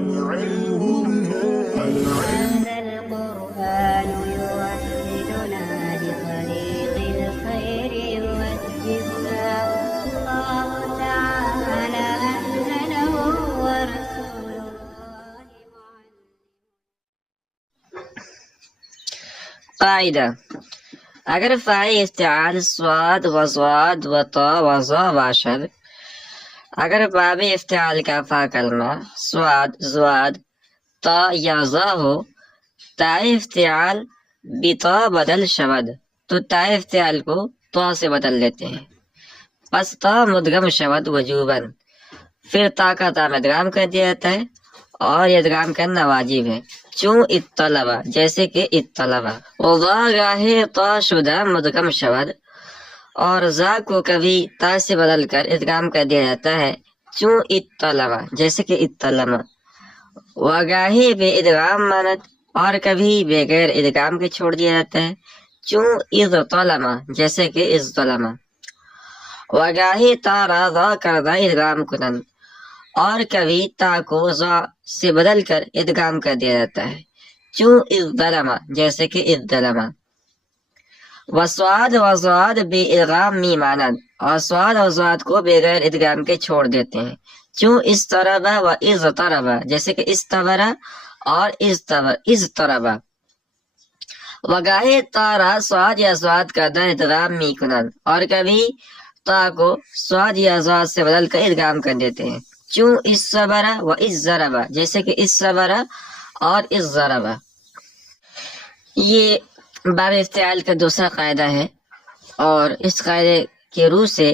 هذا القرآن يوحدنا لطريق الخير يوجهنا الله تعالى أنزله ورسول الله قاعدہ: اگر فاعل افتعال صاد و ضاد و طا و ظا باشد، اگر باب افتعال کا فا کلمہ صاد، ضاد، طا یا ظا ہو، تا افتعال بطا بدل شود تو تا افتعال کو طا سے بدل لیتے ہیں، پس طا مدغم شود وجوباً، پھر تا کا تا میں ادغام کر دیا جاتا ہے اور یہ ادغام کرنا واجب ہے، چون اطلبا جیسے کہ اطلبا، وضا گاہے طا شدہ مدغم شود، اور زا کو کبھی تا سے بدل کر ادغام کر دیا جاتا ہے، چون اطلبا جیسے کہ اطلبا، وگاہے بے ادغام ماند، اور کبھی بغیر ادغام کے چھوڑ دیا جاتا ہے، چون اضطلما جیسے کہ اضطلما، وگاہے تا را ضا کردہ ادغام کنند، اور کبھی تا کو ضا سے بدل کر ادغام کر دیا جاتا ہے، چون اضطلما جیسے کہ اضطلما، وسواد و ضاد بے ادغام می مانند، اور سواد اور ضاد کو بغیر ادغام کے چھوڑ دیتے ہیں، چون استربا و اضطربا جیسے کہ استبرا اور اضطربا، وگاہے تا را سواد یا ضاد کا دا ادغام می کنند، اور کبھی تا کو سواد یا ضاد سے بدل کر ادغام کر دیتے ہیں، چون الصبرا و الضربا جیسے کہ الصبرا اور الضربا۔ یہ باب افتعال کا دوسرا قاعدہ ہے، اور اس قاعدے کے روح سے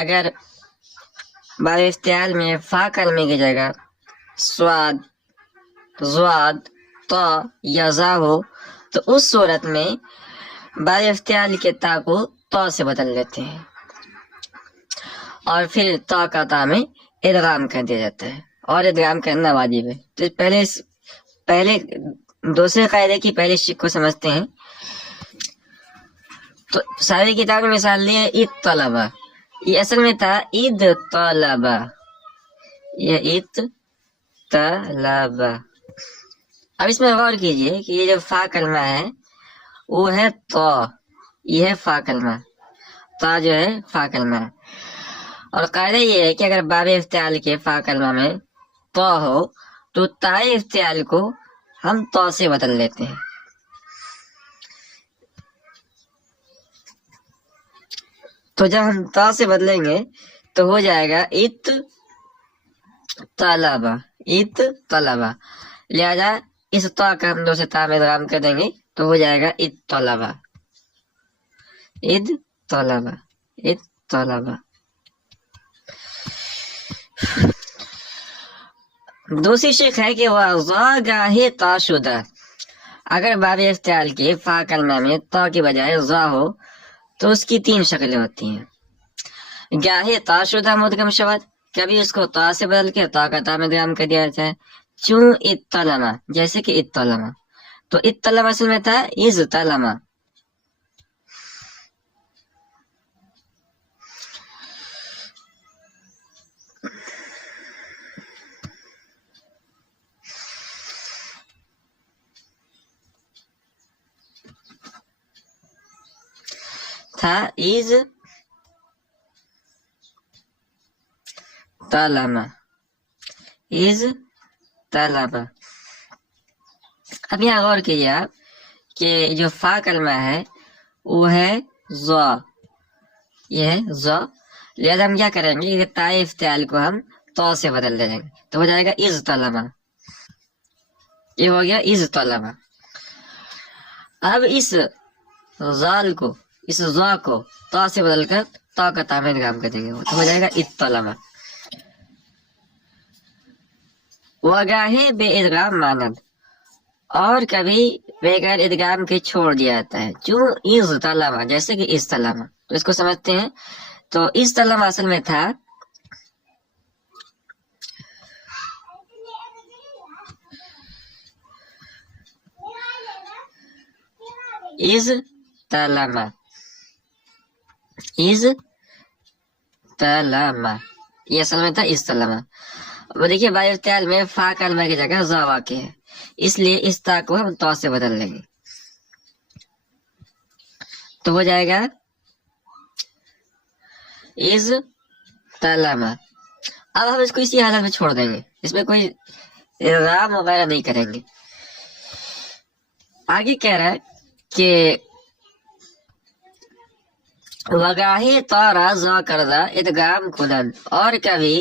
اگر باب افتعال میں فا کلمے کی جگہ سواد، ضاد، طا یا ضا ہو تو اس صورت میں باب افتعال کے تا کو طا سے بدل لیتے ہیں اور پھر تا کا تا میں ادغام کر دیا جاتا ہے، اور ادغام کرنا واجب ہے۔ تو پہلے دوسرے قاعدے کی پہلے شق کو سمجھتے ہیں۔ تو ساری کتاب میں مثال لی ہے اید طلبا، یہ اصل میں تھا اید طلبا، یہ اید طلبا۔ اب اس میں غور کیجئے کہ یہ جو فا کلمہ ہے وہ ہے طا، یہ ہے فا کلمہ، طا جو ہے فا کلمہ ہے، اور قاعدہ یہ ہے کہ اگر باب افتعال کے فا کلمہ میں طا ہو تو تا افتعال کو ہم طا سے بدل لیتے ہیں، تو جب ہم تا سے بدلیں گے تو ہو جائے گا ات طلبا، ات طلبا، لہذا اس تا کا ہم دوسرے تا میں ادغام کر دیں گے تو ہو جائے گا ات طلبا، اد طلبا، اد طلبا۔ دوسری شق ہے کہ وہ ضا گاہے تا شدہ، اگر باب افتعال کے فا کلمہ میں تا کی بجائے ضا ہو تو اس کی تین شکلیں ہوتی ہیں۔ گاہے تا شدہ مدغم شود، کبھی اس کو تا سے بدل کے تا کا تا میں ادغام کر دیا جاتا ہے، چون اطلما جیسے کہ اطلما، تو اطلما اصل میں تھا اضطلما، تھا از طلبا، از طلبا۔ اب یہاں غور کیجیے آپ کہ جو فا کلمہ ہے وہ ہے ضا، یہ ہے ضا، لہذا ہم کیا کریں گے کہ تا افتعال کو ہم طا سے بدل دیں گے تو ہو جائے گا از طلبا، یہ ہو گیا از طلبا۔ اب اس ضال کو، اس ضا کو تا سے بدل کر تا کا تا میں ادغام کر دیں گے تو ہو جائے گا اطلبا، وگاہے بے ادغام مانند، اور کبھی بغیر ادغام کے چھوڑ دیا جاتا ہے، چون اضطلما جیسے کہ استلما، تو اس کو سمجھتے ہیں۔ تو استلما اصل میں تھا اضطلما، اضطلما، یہ اصل میں تھا استلما، وہ دیکھیے باب افتعال میں فا کلمہ کی جگہ ذا واقع ہے، اس لیے اس تا کو ہم تو سے بدل لیں گے، تو ہو جائے گا از تلما۔ اب ہم اس کو اسی حالت میں چھوڑ دیں گے، اس میں کوئی ادغام وغیرہ نہیں کریں گے۔ آگے کہہ رہا ہے کہ وگاہی طارا ذا کردہ ادغام کنن، اور کبھی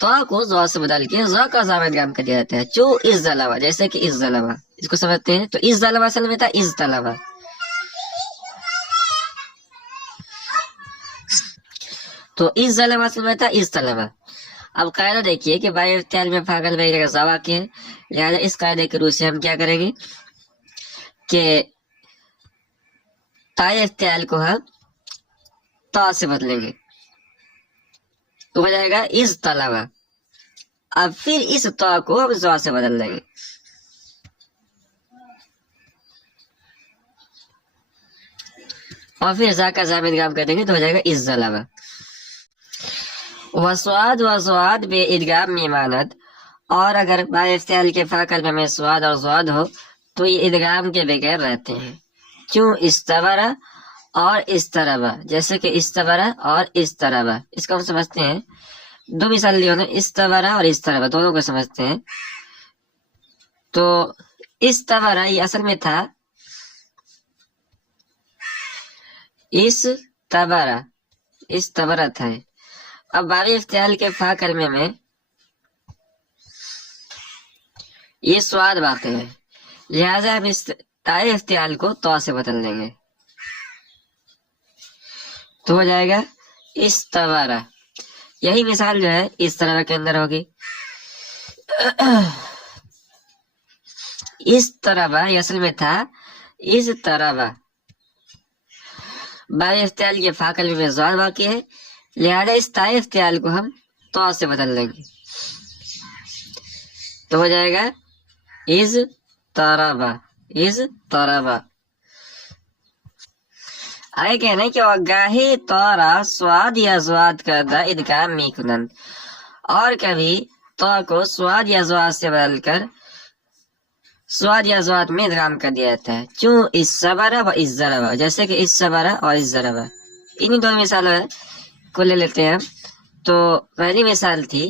تو کو ذا سے بدل کے ذا کا ذا میں ادغام کر دیا جاتا ہے، جو از ظلما، جیسے کہ از ظلما، اس کو سمجھتے ہیں۔ تو از ظلما اصل میں تھا از طلبا، تو اس ظلم اصل میں تھا اس طلبا۔ اب قاعدہ دیکھیے کہ باب افتعال میں فا کلمہ کی جگہ ذا واقع ہے، لہٰذا اس قاعدے کے روح سے ہم کیا کریں گے کہ تا افتعال کو ہم تا سے بدلیں گے، تو ہو جائے گا از طلبا۔ اب پھر اس تا کو ہم ذا سے بدل لیں گے، اور پھر ذا کا ذا میں ادغام کر دیں گے تو ہو جائے گا از ظلما۔ وسواد و زواد بے ادغام میمانت، اور اگر باب افتعال کے فا کلمہ میں سواد اور زواد ہو تو یہ ادغام کے بغیر رہتے ہیں، کیوں استبرا اور استربا، جیسے کہ استبرا اور استربا، اس کو ہم سمجھتے ہیں دو مثال لیے ہونے، استبرا اور استربا دونوں کو سمجھتے ہیں۔ تو استبرا یہ اصل میں تھا استبرا تھا۔ اب باب افتعال کے فا کلمے میں یہ سواد واقع ہے، لہذا ہم اس تا افتعال کو تو سے بدل لیں گے، تو ہو جائے گا استبرا۔ یہی مثال جو ہے اس طرح کے اندر ہوگی، اس طرح یہ اصل میں تھا اس طرح۔ باب افتعال کے فا کلمے میں زواد واقع ہے، لہذا اس تا افتعال کو ہم تو سے بدل لیں گے، تو ہو جائے گا از طربا۔ آگے کہنا ہے کہ وگاہی طارا سواد یا زواد کا دا ادغام میکنن، اور کبھی تو کو سواد یا زواد سے بدل کر سواد یا زواد میں ادغام کر دیا جاتا ہے، چوں اس صبرا و اس ضربا، جیسے کہ اس صبرا اور اس ضربا۔ انہی دونوں مثالوں کو لے لیتے ہیں۔ تو پہلی مثال تھی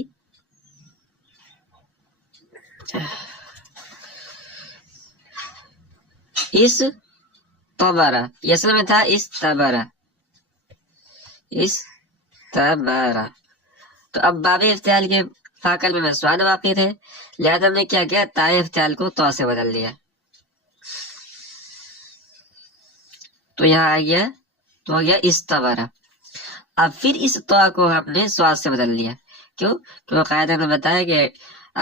اس طبرا، یہ اصل میں تھا اس طبرا۔ تو اب باب افتعال کے فا کلمے میں سواد واقع تھے، لہذا ہم نے کیا کیا، تا افتعال کو تو سے بدل دیا، تو یہاں آ گیا تو ہو گیا استبرا۔ اب پھر اس تو کو ہم نے سواد سے بدل لیا، کیوں قاعدہ نے بتایا کہ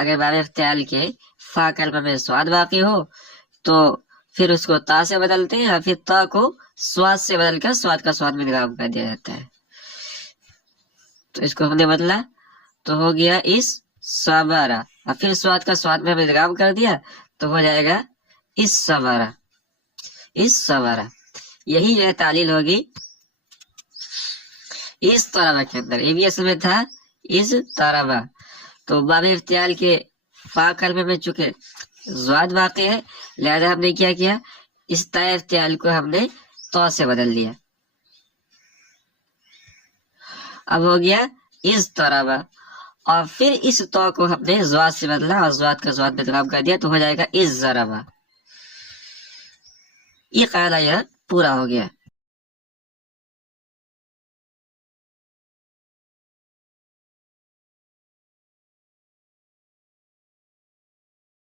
اگر باب افتعال کے فا کلمہ میں سواد واقع ہو تو پھر اس کو تا سے بدلتے ہیں، اور پھر تا کو سواد سے بدل کر سواد کا سواد میں ادغام کر دیا جاتا ہے۔ تو اس کو ہم نے بدلا تو ہو گیا اس صبرا، اور پھر سواد کا سواد میں ہم ادغام کر دیا تو ہو جائے گا اس صبرا۔ یہی جو ہے تعلیل ہوگی اس طرح کے اندر، یہ بھی اصل میں تھا اس طرح۔ تو باب افتعال کے فا کلمے میں چونکہ زواد واقع ہے، لہذا ہم نے کیا کیا، اس تا افتعال کو ہم نے تو سے بدل دیا، اب ہو گیا اس طرح، اور پھر اس تو کو ہم نے زواد سے بدلا اور زواد کا زواد میں ادغام کر دیا تو ہو جائے گا اس ضربا۔ یہ قاعدہ یہاں پورا ہو گیا۔